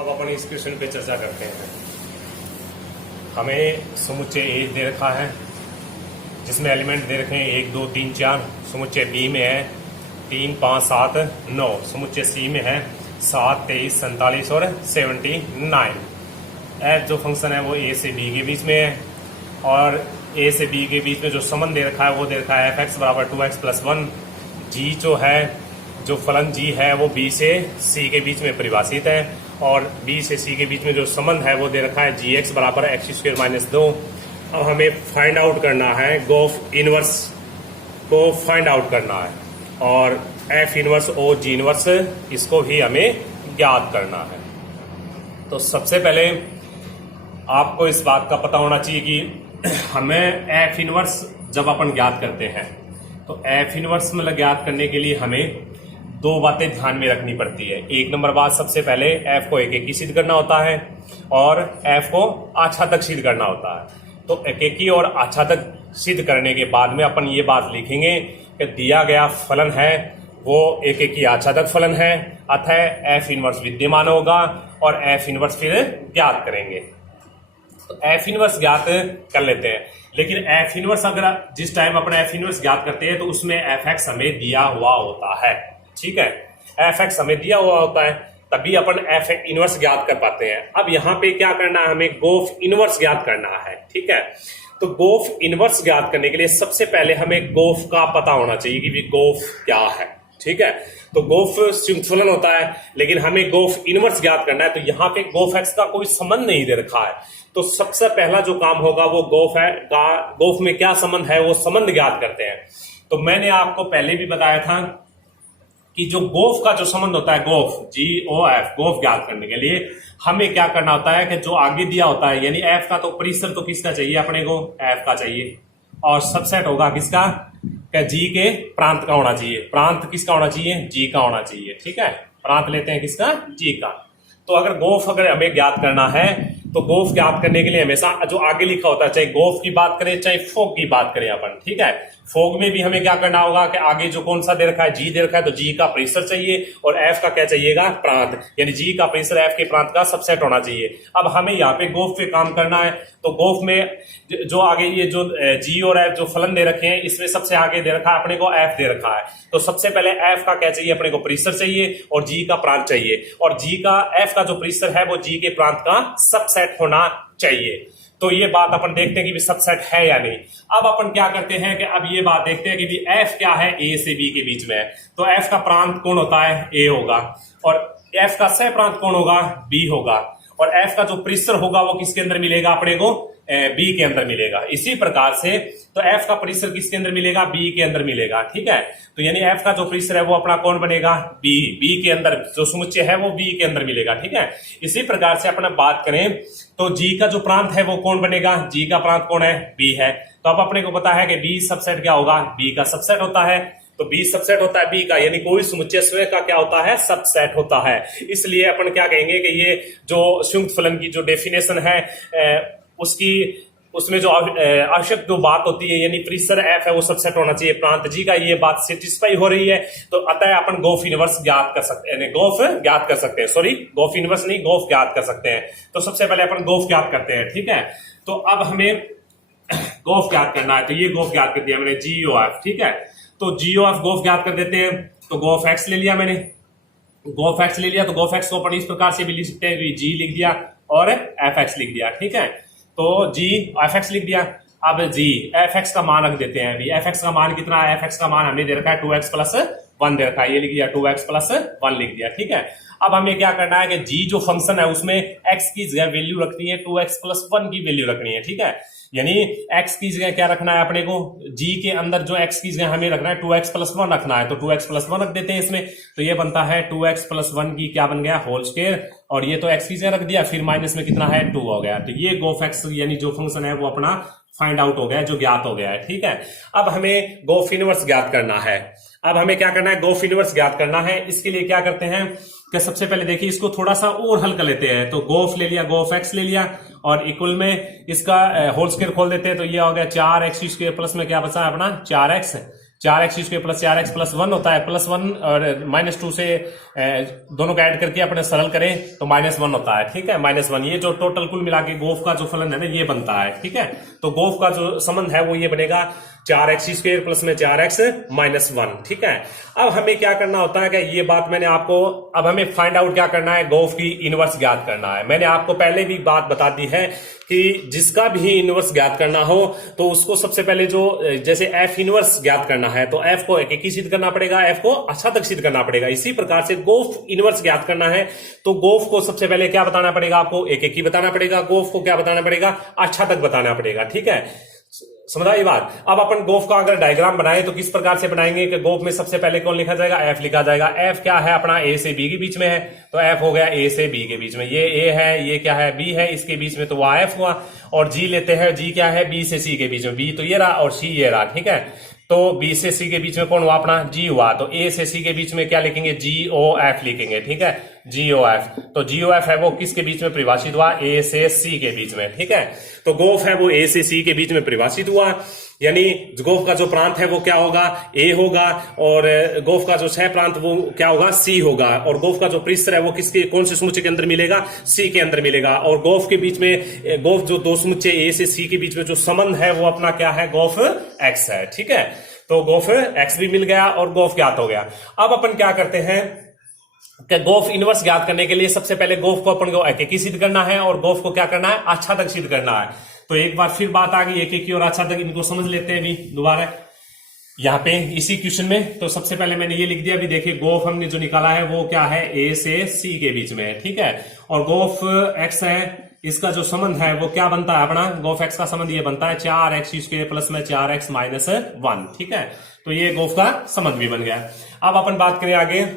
अब अपन इस क्वेश्चन पे चर्चा करते हैं। हमें समुच्चय ए दे रखा है जिसमें एलिमेंट दे रखे हैं 1 2 3 4। समुच्चय बी में है 3 5 7 9। समुच्चय सी में है 7 23 47 और 79। एफ जो फंक्शन है वो ए से बी के बीच में है और ए से बी के बीच में जो संबंध दे रखा है वो दे रखा है एफ एक्स बराबर 2x + 1। जी जो फलन जी है वो बी से सी के बीच में परिभाषित है और बी से सी के बीच में जो संबंध है वो दे रखा है जी एक्स बराबर x² - 2। अब हमें फाइंड आउट करना है गोफ इनवर्स को फाइंड आउट करना है और एफ इनवर्स ओ जी इनवर्स इसको भी हमें ज्ञात करना है। तो सबसे पहले आपको इस बात का पता होना चाहिए कि हमें एफ इनवर्स जब अपन ज्ञात करते हैं तो एफ इनवर्स मतलब ज्ञात करने के लिए हमें दो बातें ध्यान में रखनी पड़ती है। एक नंबर बात, सबसे पहले एफ को एकेकी सिद्ध करना होता है और एफ को आच्छादक सिद्ध करना होता है। तो एकेकी और आच्छादक सिद्ध करने के बाद में अपन ये बात लिखेंगे कि दिया गया फलन है वो एकेकी आच्छादक फलन है, अतः एफ इनवर्स विद्यमान होगा और एफ इनवर्स फिर ज्ञात करेंगे। तो एफ इनवर्स ज्ञात कर लेते हैं, लेकिन एफ इनवर्स अगर जिस टाइम अपन एफ इनवर्स ज्ञात करते हैं तो उसमें एफ एक्स हमें दिया हुआ होता है। ठीक है, एफ एक्स हमें दिया हुआ होता है तभी अपन एफ इनवर्स ज्ञात कर पाते हैं। अब यहाँ पे क्या करना है, हमें गोफ इनवर्स ज्ञात करना है। ठीक है, तो गोफ इनवर्स ज्ञात करने के लिए सबसे पहले हमें गोफ का पता होना चाहिए कि गोफ क्या है। ठीक है, तो गोफ संयुक्त फलन होता है लेकिन हमें गोफ इनवर्स ज्ञात करना है। तो यहाँ पे गोफ एक्स का कोई संबंध नहीं दे रखा है, तो सबसे पहला जो काम होगा वो गोफ में क्या संबंध है वो संबंध ज्ञात करते हैं। तो मैंने आपको पहले भी बताया था कि जो गोफ का जो संबंध होता है गोफ GOF गोफ ज्ञात करने के लिए हमें क्या करना होता है कि जो आगे दिया होता है यानी एफ का तो परिसर तो किसका चाहिए अपने को, एफ का चाहिए और सबसेट होगा किसका, क्या जी के प्रांत का होना चाहिए। प्रांत किसका होना चाहिए, जी का होना चाहिए। ठीक है, प्रांत लेते हैं किसका, जी का। तो अगर गोफ अगर हमें ज्ञात करना है तो गोफ ज्ञात करने के लिए हमेशा जो आगे लिखा होता है, चाहे गोफ की बात करें चाहे फोग की बात करें अपन। ठीक है, फोग में भी हमें क्या करना होगा कि आगे जो कौन सा दे रखा है, जी दे रखा है तो जी का परिसर चाहिए और एफ का क्या चाहिएगा, प्रांत, यानी जी का परिसर एफ के प्रांत का सबसेट होना चाहिए। अब हमें यहाँ पे गोफ पे काम करना है तो गोफ में जो आगे ये जो जी और एफ जो फलन दे रखे हैं इसमें सबसे आगे दे रखा है अपने को एफ दे रखा है। तो सबसे पहले एफ का क्या चाहिए, अपने को परिसर चाहिए और जी का प्रांत चाहिए और जी का एफ का जो परिसर है वो जी के प्रांत का सबसेट होना चाहिए। तो ये बात अपन देखते हैं कि भी सबसेट है या नहीं। अब अपन क्या करते हैं कि अब ये बात देखते हैं कि भी एफ क्या है, ए से बी के बीच में है। तो एफ का प्रांत कौन होता है, ए होगा और एफ का सह प्रांत कौन होगा, बी होगा और एफ का जो परिसर होगा वो किसके अंदर मिलेगा अपने को, बी के अंदर मिलेगा। इसी प्रकार से तो एफ का परिसर किसके अंदर मिलेगा, बी के अंदर मिलेगा। ठीक है, तो यानी एफ का जो परिसर है वो अपना कौन बनेगा, बी के अंदर जो समुच्चय है वो बी के अंदर मिलेगा। ठीक है, इसी प्रकार से अपना बात करें तो जी का जो प्रांत है वो कौन बनेगा, जी का प्रांत कौन है, बी है। तो अब अपने को पता है कि बी सबसेट क्या होगा, बी का सबसेट होता है। तो बी सबसेट होता है बी का, यानी कोई समुच्चय स्वयं का क्या होता है, सबसेट होता है। इसलिए अपन क्या कहेंगे कि ये जो संयुक्त फलन की जो डेफिनेशन है उसमें जो आवश्यक जो बात होती है यानी परिसर एफ है वो सबसेट होना चाहिए प्रांत जी का, ये बात सेटिस्फाई हो रही है। तो अतः अपन गोफ इनवर्स ज्ञात कर सकते हैं, गोफ ज्ञात कर सकते हैं, सॉरी गोफ इनवर्स नहीं गोफ ज्ञात कर सकते हैं। तो सबसे पहले अपन गोफ ज्ञात करते हैं। ठीक है, तो अब हमें गोफ ज्ञात करना है तो ये गोफ ज्ञात कर दिया मैंने GOF। ठीक है, तो GOF गोफ ज्ञात कर देते हैं। तो गोफ एक्स ले लिया मैंने, गोफ एक्स ले लिया तो गोफ एक्स को अपन इस प्रकार से भी लिख सकते हैं, जी लिख दिया और एफ एक्स लिख दिया। ठीक है, तो जी एफ एक्स लिख दिया। अब जी एफ एक्स का मान रख देते हैं। अभी एफ एक्स का मान कितना है, एफ एक्स का मान हमने दे रखा है 2x + 1 दे रखा है, ये लिख दिया 2x + 1 लिख दिया। ठीक है, अब हमें क्या करना है कि जी जो फंक्शन है उसमें x की जगह वैल्यू रखनी है, 2x + 1 की वैल्यू रखनी है। ठीक है, यानी x की जगह क्या रखना है अपने को, g के अंदर जो x की जगह हमें रखना है 2x + 1 रखना है। तो 2x + 1 रख देते हैं इसमें, तो ये बनता है 2x + 1 की क्या बन गया, होल स्क्वायर और ये तो x की जगह रख दिया, फिर माइनस में कितना है 2 हो गया। तो ये गोफ एक्स यानी जो फंक्शन है वो अपना फाइंड आउट हो गया, जो ज्ञात हो गया है। ठीक है, अब हमें गोफ इनवर्स ज्ञात करना है। अब हमें क्या करना है, गोफ इनवर्स ज्ञात करना है। इसके लिए क्या करते हैं कि सबसे पहले देखिए इसको थोड़ा सा और हल कर लेते हैं। तो गोफ ले लिया, गोफ एक्स ले लिया और इक्वल में इसका होल स्क्वायर खोल देते हैं तो ये हो गया 4x² प्लस में क्या बचा अपना 4x 4x² plus 4x plus 1 होता है, प्लस 1 और -2 से दोनों का ऐड करके अपने सरल करें तो -1 होता है, ठीक है, -1। ये जो टोटल कुल मिला के गोफ का जो फलन है ना ये बनता है, ठीक है। तो गोफ का जो संबंध है वो ये बनेगा 4x² प्लस में 4x -1, ठीक है। अब हमें क्या करना होता है कि ये बात मैंने आपको, अब हमें फाइंड आउट क्या करना है, गोफ की इनवर्स ज्ञात करना है। मैंने आपको पहले भी बात बता दी है कि जिसका भी इनवर्स ज्ञात करना हो तो उसको सबसे पहले जो, जैसे f इनवर्स ज्ञात करना है तो f को एकेकी सिद्ध करना पड़ेगा, f को अक्षातक सिद्ध करना पड़ेगा। इसी प्रकार से गोफ इनवर्स ज्ञात करना है तो गोफ को सबसे पहले क्या बताना पड़ेगा, आपको एकेकी बताना पड़ेगा, गोफ को क्या बताना पड़ेगा, अक्षातक बताना पड़ेगा, ठीक है। समझा ये बात। अब अपन गोफ का अगर डायग्राम बनाए तो किस प्रकार से बनाएंगे कि गोफ में सबसे पहले कौन लिखा जाएगा, f लिखा जाएगा। f क्या है अपना, a से b के बीच में है तो f हो गया a से b के बीच में, ये a है, ये क्या है, b है, इसके बीच में तो वो f हुआ। और g लेते हैं, g क्या है, b से c के बीच में, b तो ये रहा और c ये रहा, ठीक है। तो b से c के बीच में कौन हुआ अपना, g हुआ। तो a से c के बीच में क्या लिखेंगे, GOF लिखेंगे, ठीक है, GOF। तो GOF है वो किसके बीच में परिभाषित हुआ, a से c के बीच में, ठीक है। तो गोफ है वो a से c के बीच में परिभाषित हुआ, यानी गोफ का जो प्रांत है वो क्या होगा, a होगा, और गोफ का जो सह प्रांत वो क्या होगा, c होगा। और गोफ का जो पृष्ठ है वो किसके, कौन से समुच्चय के अंदर मिलेगा, c के अंदर मिलेगा। और गोफ के बीच में, गोफ जो दो समुच्चय a से c के बीच में जो संबंध है वो अपना क्या है, गोफ x है, ठीक है। तो गोफ x भी मिल गया और गोफ ज्ञात हो गया। अब अपन क्या करते हैं कि गोफ इनवर्स ज्ञात करने के लिए सबसे पहले गोफ को अपन को एकेकी सिद्ध करना है और गोफ को क्या करना है, अक्षातक सिद्ध करना है। तो एक बार फिर बात आ गई एकेकी और अक्षातक, इनको समझ लेते हैं अभी दोबारा यहाँ पे इसी क्वेश्चन में। तो सबसे पहले मैंने ये लिख दिया, अभी देखिए गोफ हमने जो निकाला है वो क्या है, a से c के बीच में है, ठीक है। और गोफ x है, इसका जो संबंध है वो क्या बनता है अपना, गोफ x का संबंध ये बनता है 4x² प्लस में 4x -1, ठीक है। तो ये गोफ का संबंध भी बन गया। अब अपन बात करें आगे,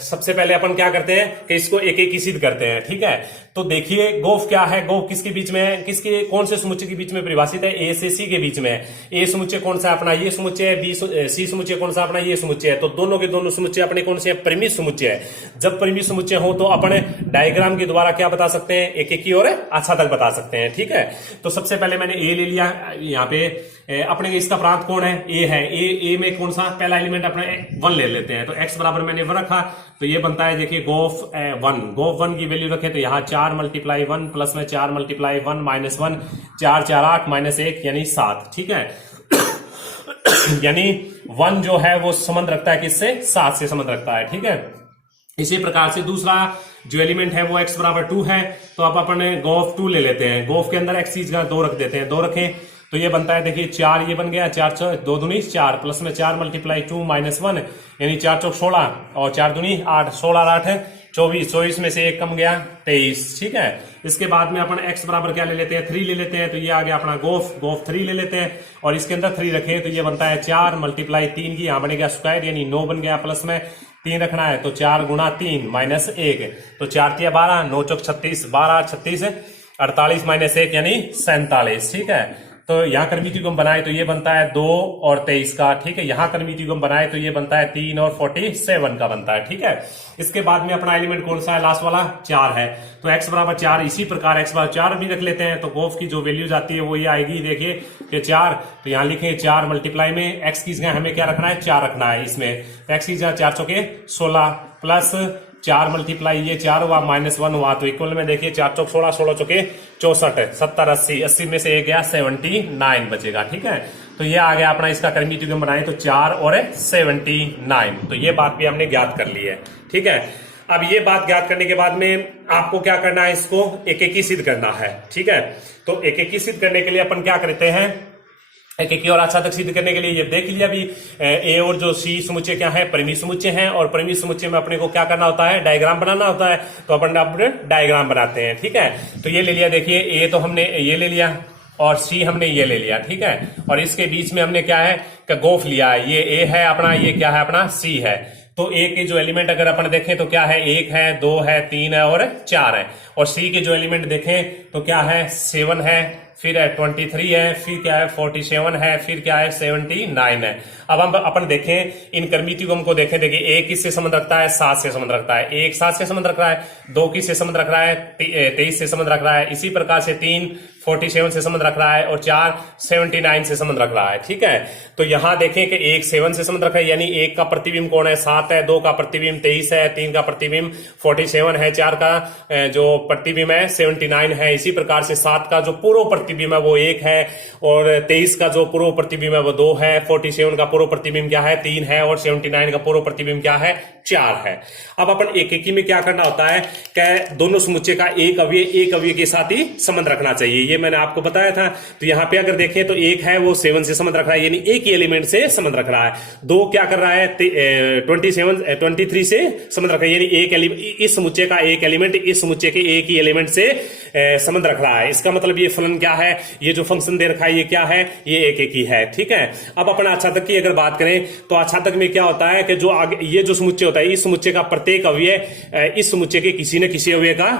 सबसे पहले अपन क्या करते हैं कि इसको एकेकी सिद्ध करते हैं, ठीक है। तो देखिए गोफ क्या है, गोफ किसके बीच में है, किसके, कौन से समुच्चय के बीच में परिभाषित है, a से c के बीच में है। a समुच्चय कौन सा अपना, ये समुच्चय है, c समुच्चय कौन सा अपना, ये समुच्चय है। तो दोनों के दोनों समुच्चय अपने कौन से, परिमित समुच्चय है। जब परिमित समुच्चय हो तो अपने डायग्राम के द्वारा क्या बता सकते हैं, एकेकी और अक्षातक बता सकते हैं, ठीक है। तो सबसे पहले मैंने a ले लिया, यहाँ पे अपने इसका प्रांत कौन है, a है। a में कौन सा पहला एलिमेंट अपने 1 ले लेते हैं, तो x बराबर मैंने 1 रखा तो ये बनता है, देखिए गोफ 1, गोफ 1 की वैल्यू रखे तो यहाँ 4 × 1 प्लस में 4 × 1 -1, 4 4 8 -1 यानी 7, ठीक है। यानी 1 जो है वो संबंध रखता है किससे, 7 से संबंध रखता है, ठीक है। इसी प्रकार से दूसरा जो एलिमेंट है वो x बराबर 2 है, तो अब अपन गोफ 2 ले लेते हैं। गोफ के अंदर x चीज का 2 रख देते हैं, 2 रखें तो ये बनता है, देखिए 4 ये बन गया, 4 2 दूनी 4 प्लस में 4 × 2 -1 यानी 4 चौक 16 और 4 दूनी 8, 16 और 8 है 24, 24 में से 1 कम गया 23, ठीक है। इसके बाद में अपन x बराबर क्या ले लेते हैं, 3 ले लेते हैं, तो ये आ गया अपना गोफ 3 ले लेते हैं और इसके अंदर 3 रखे तो ये बनता है 4 × 3 की, यहाँ बनेगा स्क्वायर यानी 9 बन गया, प्लस में 3 रखना है तो 4 × 3 -1 तो 4 × 12, 9 चौक 36, 12 36 48 -1 यानी 47, ठीक है। तो यहाँ कर्मित युग्म बनाए तो ये बनता है 2 और 23 का, ठीक है। यहाँ कर्मित युग्म बनाए तो ये बनता है 3 और 47 का बनता है, ठीक है। इसके बाद में अपना एलिमेंट कौन सा है, लास्ट वाला 4 है, तो x बराबर 4, इसी प्रकार x बराबर 4 भी रख लेते हैं। तो गोफ की जो वैल्यू जाती है वो ये आएगी, देखिए कि 4, तो यहाँ लिखे 4 मल्टीप्लाई में x की जगह हमें क्या रखना है, 4 रखना है इसमें, तो x की जगह 4 चौके 16 प्लस 4 मल्टीप्लाई ये 4 हुआ -1 हुआ, तो इक्वल में देखिए 4 चौक 16, 16 चौके 64, 70 80, 80 में से 1 गया 79 बचेगा, ठीक है। तो ये आ गया अपना इसका कर्मित युग्म बनाए तो 4 और 79, तो ये बात भी हमने ज्ञात कर ली है, ठीक है। अब ये बात ज्ञात करने के बाद में आपको क्या करना है, इसको एकेकी सिद्ध करना है, ठीक है। तो एकेकी सिद्ध करने के लिए अपन क्या करते हैं, एकेकी और अक्षातक सिद्ध करने के लिए ये देख लिया अभी ए और जो सी समुच्चय क्या है, परिमित समुच्चय है, और परिमित समुच्चय में अपने को क्या करना होता है, डायग्राम बनाना होता है, तो अपन डायग्राम बनाते हैं, ठीक है। तो ये ले लिया, देखिए ए तो हमने ये ले लिया और सी हमने ये ले लिया, ठीक है। और इसके बीच में हमने क्या है कि गोफ लिया है, ये ए है अपना, ये क्या है अपना सी है। तो ए के जो एलिमेंट अगर अपन देखें तो क्या है, 1 है, 2 है, 3 है और 4 है। और सी के जो एलिमेंट देखें तो क्या है, 7 है, फिर है 23 है, फिर क्या है 47 है, फिर क्या है 79 है। अब हम अपन देखें इन कर्मित युग्म को देखें। देखिए एक किससे संबंध रखता है, 7 से संबंध रखता है, एक 7 से संबंध रख रहा है, 2 किससे संबंध रख रहा है, 23 से संबंध रख रहा है, इसी प्रकार से 3 47 से संबंध रख रहा है और 4 79 से संबंध रख रहा है। ठीक है, तो यहां देखें कि एक 7 से संबंध रखा है, यानी एक का प्रतिबिंब कौन है, 7 है, 2 का प्रतिबिंब 23 है, 3 का प्रतिबिंब 47 है, 4 का जो प्रतिबिंब है 79 है। इसी प्रकार से 7 का जो पूर्व प्रतिबिंब है वो 1 है और 23 का जो पूर्व प्रतिबिंब है वो 2 है, 47 का पूर्व प्रतिबिंब क्या है, 3 है और 79 का पूर्व प्रतिबिंब क्या है, 4 है। अब अपन एक में क्या करना होता है कि दोनों समुच्चय का एक अवयव के साथ ही संबंध रखना चाहिए, ये मैंने आपको बताया था। तो यहाँ पे अगर देखें तो एक है वो 7 से संबंध रख रहा है, यानी एक ही एलिमेंट से संबंध रख रहा है। 2 क्या कर रहा है, 23 से संबंध रख रहा है, यानी एक इस समुच्चय का एक एलिमेंट इस समुच्चय के एक ही एलिमेंट से संबंध रख रहा है। इसका मतलब ये फलन क्या है, ये जो फंक्शन दे रखा है ये क्या है, ये एक ही है। ठीक है, अब अपन आच्छादक की अगर बात करें तो आच्छादक में क्या होता है कि जो आगे ये जो समुच्चय होता है, इस समुच्चय का प्रत्येक अवयव इस समुच्चय के किसी न किसी अवयव का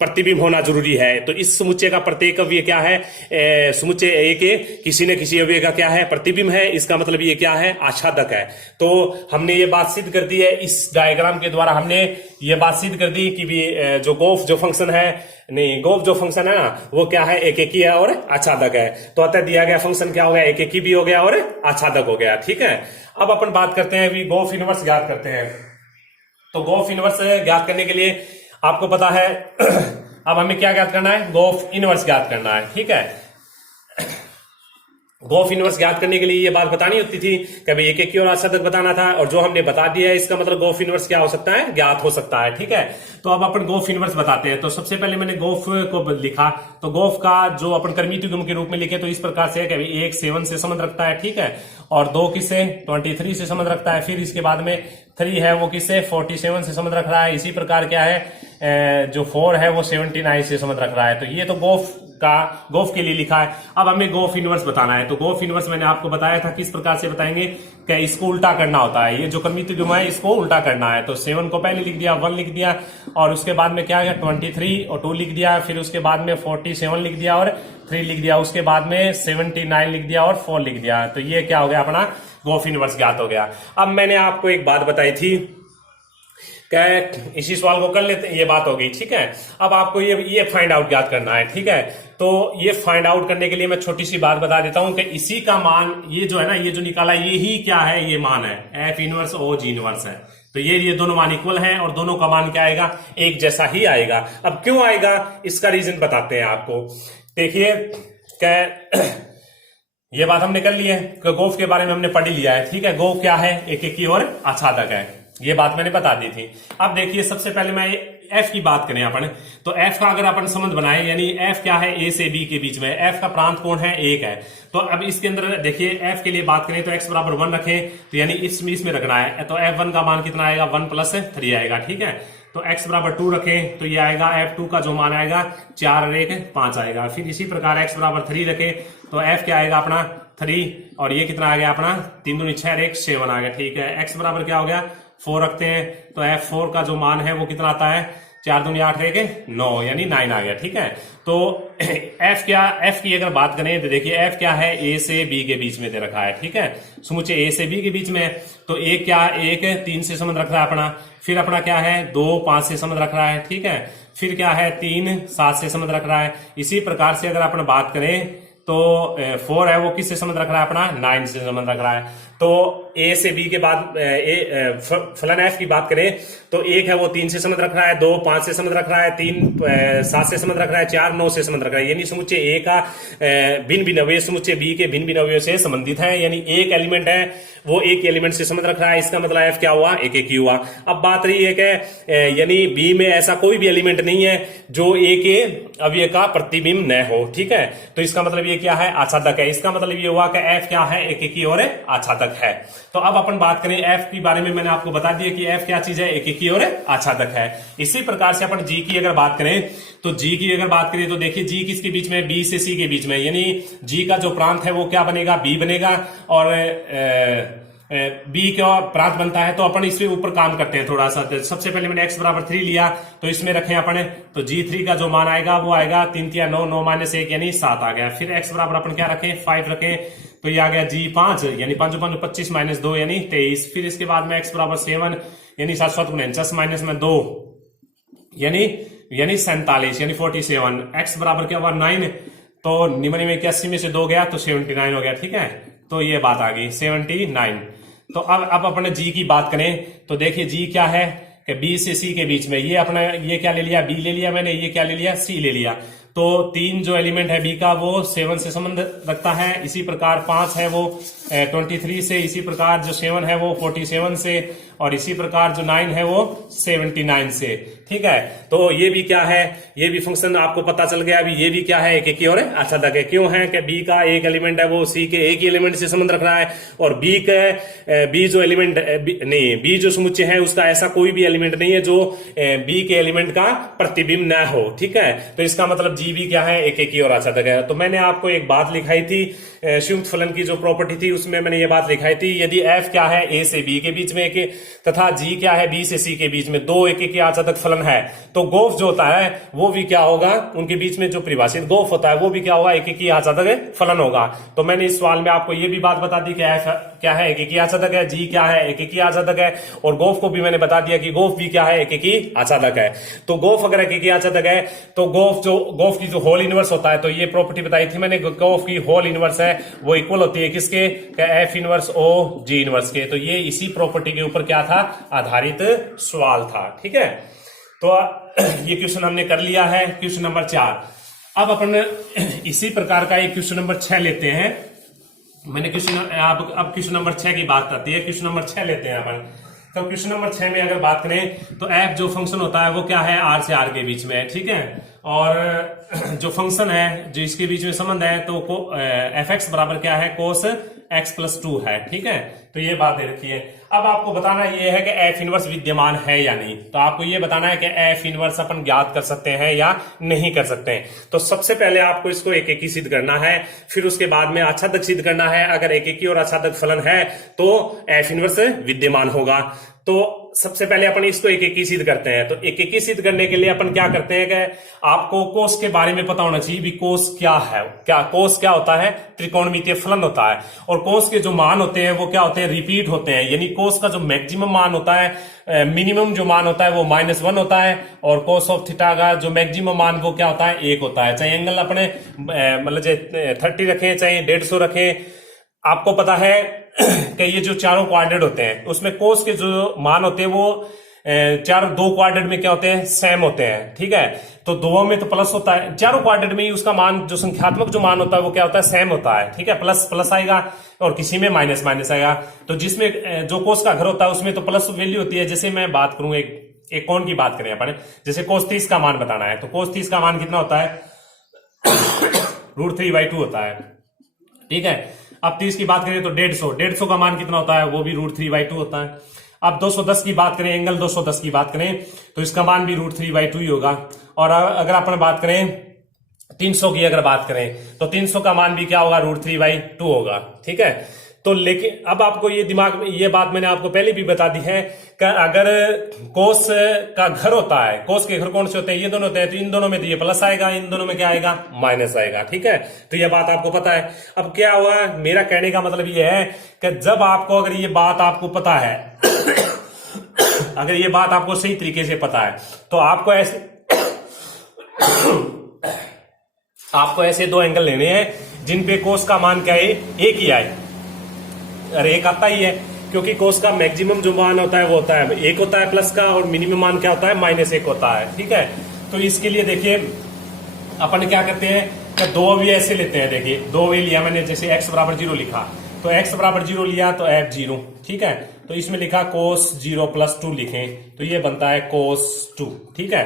प्रतिबिंब होना जरूरी है। तो इस समुच्चय का प्रत्येक अवयव क्या है, समुच्चय ए के किसी न किसी अवयव का क्या है, प्रतिबिंब है। इसका मतलब ये क्या है, आच्छादक है। तो हमने ये बात सिद्ध कर दी है, इस डायग्राम के द्वारा हमने ये बात सिद्ध कर दी कि भी जो गोफ जो फंक्शन है, नहीं गोफ जो फंक्शन है ना वो क्या है, एक है और आच्छादक है। तो अतः दिया गया फंक्शन क्या हो गया, एक भी हो गया और आच्छादक हो गया। ठीक है, अब अपन बात करते हैं, गोफ इनवर्स ज्ञात करते हैं। तो गोफ इनवर्स ज्ञात करने के लिए आपको पता है अब हमें क्या ज्ञात करना है, गोफ इनवर्स ज्ञात करना है। ठीक है, गोफ इनवर्स ज्ञात करने के लिए ये बात बतानी होती थी कभी एक की और आच्छादक बताना था, और जो हमने बता दिया है इसका मतलब गोफ इनवर्स क्या हो सकता है, ज्ञात हो सकता है। ठीक है, तो अब अपन गोफ इनवर्स बताते हैं। तो सबसे पहले मैंने गोफ को लिखा, तो गोफ का जो अपन कर्मित युग्म के रूप में लिखे तो इस प्रकार से है कि एक 7 से संबंध रखता है, ठीक है, और 2 किससे 23 से संबंध रखता है, फिर इसके बाद में 3 है वो किससे 47 से संबंध रख रहा है, इसी प्रकार क्या है जो 4 है वो 79 से संबंध रख रहा है। तो ये तो गोफ के लिए लिखा है। अब हमें गोफ इनवर्स बताना है। तो गोफ इनवर्स मैंने आपको बताया था किस प्रकार से बताएंगे कि इसको उल्टा करना होता है, ये जो कर्मित युग्म है इसको उल्टा करना है। तो 7 को पहले लिख दिया, 1 लिख दिया, और उसके बाद में क्या है 23 और 2 लिख दिया, फिर उसके बाद में 47 लिख दिया और 3 लिख दिया, उसके बाद में 79 लिख दिया और 4 लिख दिया। तो ये क्या हो गया, अपना गोफ इनवर्स ज्ञात हो गया। अब मैंने आपको एक बात बताई थी, इसी सवाल को कर लेते, ये बात हो गई। ठीक है, अब आपको ये फाइंड आउट ज्ञात करना है। ठीक है, तो ये फाइंड आउट करने के लिए मैं छोटी सी बात बता देता हूं कि इसी का मान ये जो है ना, ये जो निकाला ये ही क्या है, ये मान है एफ इनवर्स ओ जी इनवर्स है। तो ये दोनों मान इक्वल हैं और दोनों का मान क्या आएगा, एक जैसा ही आएगा। अब क्यों आएगा इसका रीजन बताते हैं आपको। देखिए ये बात हमने कर ली है, गोफ के बारे में हमने पढ़ लिया है। ठीक है, गोफ क्या है, एक की और आच्छादक है, ये बात मैंने बता दी थी। अब देखिए सबसे पहले मैं एफ की बात करें अपन, तो एफ का अगर अपन संबंध बनाए, यानी एफ क्या है, ए से बी के बीच में, एफ का प्रांत कोण है 1 है। तो अब इसके अंदर देखिए एफ के लिए बात करें तो एक्स बराबर 1 रखें, तो यानी इसमें रखना है। तो F1 का मान कितना आएगा, 1 + 3 आएगा। ठीक है, तो x बराबर 2 रखें तो ये आएगा F2 का जो मान आएगा 4 और 1 5 आएगा। फिर इसी प्रकार x बराबर 3 रखें तो F क्या आएगा अपना 3, और ये कितना आ गया अपना 3 दूनी 6 और 1 7 आ गया। ठीक है, x बराबर क्या हो गया 4 रखते हैं तो F4 का जो मान है वो कितना आता है 4 दूनी 8 1 9, यानी 9 आ गया। ठीक है, तो F की अगर बात करें तो देखिए F क्या है, A से B के बीच में दे रखा है। ठीक है, समुच्चय A से B के बीच में, तो एक क्या 1 3 से संबंध रख रहा है अपना, फिर अपना क्या है 2 5 से संबंध रख रहा है। ठीक है, फिर क्या है 3 7 से संबंध रख रहा है। इसी प्रकार से अगर अपन बात करें तो 4 है वो किससे संबंध रख रहा है अपना 9 से संबंध रख रहा है। तो A से B के बाद फलन F की बात करें तो 1 है वो 3 से संबंध रख रहा है, 2 5 से संबंध रख रहा है, 3 7 से संबंध रख रहा है, 4 9 से संबंध रख रहा है। यानी समुच्चय A का भिन्न भिन्न अवयव समुच्चय B के भिन्न भिन्न अवयव से संबंधित है, यानी एक एलिमेंट है वो एक एलिमेंट से संबंध रख रहा है। इसका मतलब F क्या हुआ, एक ही हुआ। अब बात रही है कि यानी B में ऐसा कोई भी एलिमेंट नहीं है जो A के अवयव का प्रतिबिंब न हो। ठीक है, तो इसका मतलब ये क्या है, आच्छादक है। इसका मतलब ये हुआ कि F क्या है, एक ही और आच्छादक है। तो अब अपन बात करें F के बारे में, मैंने आपको बता दिया कि F क्या चीज है, एक ही और आच्छादक है। इसी प्रकार से अपन G की अगर बात करें तो G की अगर बात करें तो देखिए G किसके बीच में, B से C के बीच में, यानी G का जो प्रांत है वो क्या बनेगा, B बनेगा, और बी का प्रांत बनता है, तो अपन इसके ऊपर काम करते हैं थोड़ा सा। तो सबसे पहले मैंने x बराबर 3 लिया, तो इसमें रखें अपन, तो g3 का जो मान आएगा वो आएगा 3 3 9, 9 - 1 यानी 7 आ गया। फिर x बराबर अपन क्या रखें, 5 रखें, तो ये आ गया g5 यानी 5 5 25 - 2 यानी 23। फिर इसके बाद में x बराबर 7 यानी 7 7 49 माइनस में 2 यानी 47 यानी 47। x बराबर क्या हुआ 9, तो निम्न में 81 में से 2 गया तो 79 हो गया। ठीक है, तो ये बात आ गई 79। तो अब अपने जी की बात करें तो देखिए जी क्या है कि बी से सी के बीच में, ये अपना ये क्या ले लिया, बी ले लिया मैंने, ये क्या ले लिया, सी ले लिया। तो 3 जो एलिमेंट है बी का वो 7 से संबंध रखता है, इसी प्रकार 5 है वो 23 से, इसी प्रकार जो 7 है वो 47 से, और इसी प्रकार जो 9 है वो 79 से। ठीक है, तो ये भी क्या है, ये भी फंक्शन आपको पता चल गया। अभी ये भी क्या है, एक ही और आच्छादक है। क्यों है कि बी का एक एलिमेंट है वो सी के एक ही एलिमेंट से संबंध रख रहा है, और बी जो एलिमेंट नहीं, बी जो समुच्चय है उसका ऐसा कोई भी एलिमेंट नहीं है जो बी के एलिमेंट का प्रतिबिंब न हो। ठीक है, तो इसका मतलब जी भी क्या है, एक ही और आच्छादक है। तो मैंने आपको एक बात लिखाई थी संयुक्त फलन की जो प्रॉपर्टी थी, उसमें मैंने ये बात लिखाई थी, यदि एफ क्या है ए से बी के बीच में एक तथा जी क्या है बी से सी के बीच में 2 एक ही आच्छादक फलन है, तो गोफ जो होता है वो भी क्या होगा, उनके बीच में जो परिभाषित गोफ होता है वो भी क्या होगा, एक ही आच्छादक फलन होगा। तो मैंने इस सवाल में आपको ये भी बात बता दी कि एफ क्या है, एक ही आच्छादक है, जी क्या है, एक ही आच्छादक है, और गोफ को भी मैंने बता दिया कि गोफ भी क्या है, एक ही आच्छादक है। तो गोफ अगर एक ही आच्छादक है तो गोफ की जो होल इनवर्स होता है, तो ये प्रॉपर्टी बताई थी मैंने, गोफ की होल इनवर्स है वो इक्वल होती है किसके, एफ इनवर्स ओ जी इनवर्स के। तो ये इसी प्रॉपर्टी के ऊपर क्या था, आधारित सवाल था। ठीक है, तो ये क्वेश्चन हमने कर लिया है, क्वेश्चन नंबर 4। अब अपन इसी प्रकार का एक क्वेश्चन नंबर 6 लेते हैं। मैंने अब क्वेश्चन नंबर 6 की बात आती है, क्वेश्चन नंबर 6 लेते हैं अपन। तो क्वेश्चन नंबर 6 में अगर बात करें तो एफ जो फंक्शन होता है वो क्या है, आर से आर के बीच में है। ठीक है, और जो फंक्शन है जो इसके बीच में संबंध है तो एफ एक्स बराबर क्या है, कोस x + 2 है। ठीक है, तो ये बात दे रखी है। अब आपको बताना ये है कि एफ इनवर्स विद्यमान है या नहीं। तो आपको ये बताना है कि एफ इनवर्स अपन ज्ञात कर सकते हैं या नहीं कर सकते हैं। तो सबसे पहले आपको इसको एक ही सिद्ध करना है, फिर उसके बाद में आच्छादक सिद्ध करना है। अगर एक ही और आच्छादक फलन है तो एफ इनवर्स विद्यमान होगा। तो सबसे पहले अपन इसको एक ही सिद्ध करते हैं। तो एक ही सिद्ध करने के लिए अपन क्या करते हैं कि आपको कोस के बारे में पता होना चाहिए भी कोस क्या है। कोस क्या होता है, त्रिकोणमितीय फलन होता है, और कोस के जो मान होते हैं वो क्या होते हैं, रिपीट होते हैं। यानी कोस का जो मैक्सिमम मान होता है, मिनिमम जो मान होता है वो -1 होता है, और कोस ऑफ थीटा का जो मैक्सिमम मान वो क्या होता है, 1 होता है। चाहे एंगल अपने मतलब 30 रखें चाहे 150 रखें, आपको पता है कि ये जो चारों क्वाड्रेंट होते हैं उसमें कोस के जो मान होते हैं वो दो क्वाड्रेंट में क्या होते हैं, सेम होते हैं। ठीक है, तो दो में तो प्लस होता है, चारों क्वाड्रेंट में ही उसका मान जो संख्यात्मक जो मान होता है वो क्या होता है, सेम होता है। ठीक है, प्लस प्लस आएगा और किसी में माइनस माइनस आएगा। तो जिसमें जो कोस का घर होता है उसमें तो प्लस वैल्यू होती है। जैसे मैं बात करूं एक कोण की बात करें अपन, जैसे कोस 30 का मान बताना है, तो कोस 30 का मान कितना होता है, √3/2 होता है। ठीक है, अब 30 की बात करें तो 150 का मान कितना होता है, वो भी √3/2 होता है। अब 210 की बात करें, एंगल 210 की बात करें तो इसका मान भी √3/2 ही होगा। और अगर अपन बात करें 300 की अगर बात करें तो 300 का मान भी क्या होगा, √3/2 होगा। ठीक है, तो लेकिन अब आपको ये दिमाग में ये बात मैंने आपको पहले भी बता दी है कि अगर कोस का घर होता है, कोस के घर कौन से होते हैं, ये दोनों होते हैं, तो इन दोनों में तो ये प्लस आएगा, इन दोनों में क्या आएगा, माइनस आएगा। ठीक है, तो ये बात आपको पता है। अब क्या हुआ, मेरा कहने का मतलब ये है कि जब आपको अगर ये बात आपको पता है अगर ये बात आपको सही तरीके से पता है तो आपको ऐसे दो एंगल लेने हैं जिन पे कोस का मान क्या है, एक ही आए। अरे एक आता ही है, क्योंकि कोस का मैक्सिमम जो मान होता है वो होता है 1 होता है प्लस का, और मिनिमम मान क्या होता है, -1 होता है। ठीक है, तो इसके लिए देखिए अपन क्या करते हैं कि दो अवयव ऐसे लेते हैं। देखिए दो अवयव लिया मैंने, जैसे x = 0 लिखा तो x = 0 लिया तो f 0। ठीक है, तो इसमें लिखा cos 0 + 2 लिखें तो ये बनता है cos 2। ठीक है,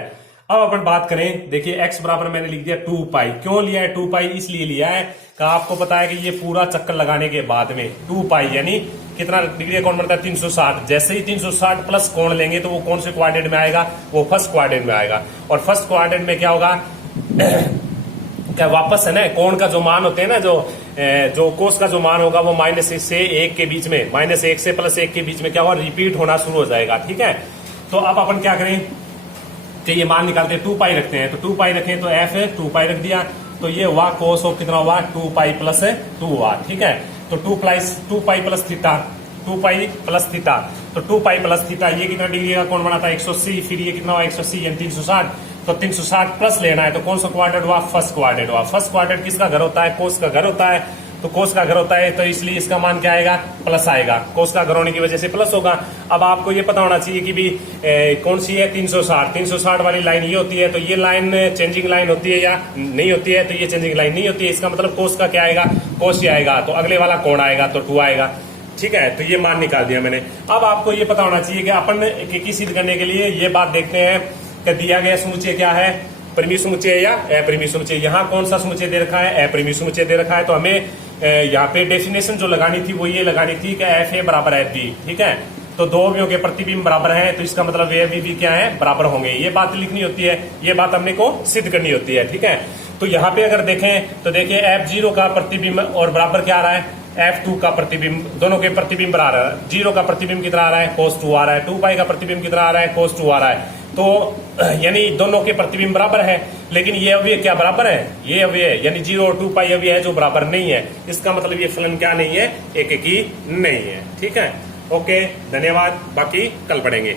अब अपन बात करें, देखिए x बराबर मैंने लिख दिया 2π। क्यों लिया है 2π, इसलिए लिया है कि आपको पता है कि ये पूरा चक्कर लगाने के बाद में 2π यानी कितना डिग्री का कोण बनता है, 360। जैसे ही 360 प्लस कोण लेंगे तो वो कौन से क्वाड्रेंट में आएगा, वो फर्स्ट क्वाड्रेंट में आएगा। और फर्स्ट क्वाड्रेंट में क्या होगा क्या वापस है ना, कोण का जो मान होते हैं ना, जो जो कोस का जो मान होगा वो -1 से 1 के बीच में, -1 से +1 के बीच में क्या होगा, रिपीट होना शुरू हो जाएगा। ठीक है, तो अब अपन क्या करें कि ये मान निकालते हैं, 2 पाई रखते हैं, तो 2 पाई रखें तो एफ 2 पाई रख दिया, तो ये हुआ कोस ऑफ कितना हुआ, 2 पाई प्लस 2 हुआ। ठीक है, तो 2 pi plus theta, 2 pi plus theta, तो 2 पाई प्लस थीटा ये कितना डिग्री का कोण बनाता है, 180, फिर ये कितना हुआ 180 यानी 360, तो 360 प्लस लेना है, तो कौन सा क्वाड्रेंट हुआ, फर्स्ट क्वाड्रेंट हुआ। फर्स्ट क्वाड्रेंट किसका घर होता है, कोस का घर होता है, तो कोस का घर होता है, तो इसलिए इसका मान क्या आएगा, प्लस आएगा, कोस का घर होने की वजह से प्लस होगा। अब आपको ये पता होना चाहिए कि भी कौन सी है, 360 वाली लाइन ये होती है, तो ये लाइन चेंजिंग लाइन होती है या नहीं होती है, तो ये चेंजिंग लाइन नहीं होती है, इसका मतलब कोस का क्या आएगा, कोस ही आएगा, तो अगले वाला कोण आएगा तो 2 आएगा। ठीक है, तो ये मान निकाल दिया मैंने। अब आपको ये पता होना चाहिए कि अपन की सिद्ध करने के लिए ये बात देखते हैं कि दिया गया समुच्चय क्या है, परिमेय समुच्चय या अपरिमेय समुच्चय। यहाँ कौन सा समुच्चय दे रखा है, अपरिमेय समुच्चय दे रखा है, तो हमें यहाँ पे डेफिनेशन जो लगानी थी वो ये लगानी थी कि एफ ए बराबर एफ बी। ठीक है, तो दो अवयवों के प्रतिबिंब बराबर हैं, तो इसका मतलब ए बी क्या है, बराबर होंगे। ये बात लिखनी होती है, ये बात हमने को सिद्ध करनी होती है। ठीक है, तो यहाँ पे अगर देखें तो देखिए F0 का प्रतिबिंब और बराबर क्या आ रहा है, F2 का प्रतिबिंब, दोनों के प्रतिबिंब आ रहा है। 0 का प्रतिबिंब कितना आ रहा है, cos 2 आ रहा है, 2 पाई का प्रतिबिंब कितना आ रहा है, cos 2 आ रहा है। तो यानी दोनों के प्रतिबिंब बराबर है, लेकिन ये अवयव क्या बराबर है, ये अवयव यानी 0 और 2 पाई अवयव है जो बराबर नहीं है, इसका मतलब ये फलन क्या नहीं है, एक ही नहीं है। ठीक है, ओके, धन्यवाद, बाकी कल पढ़ेंगे।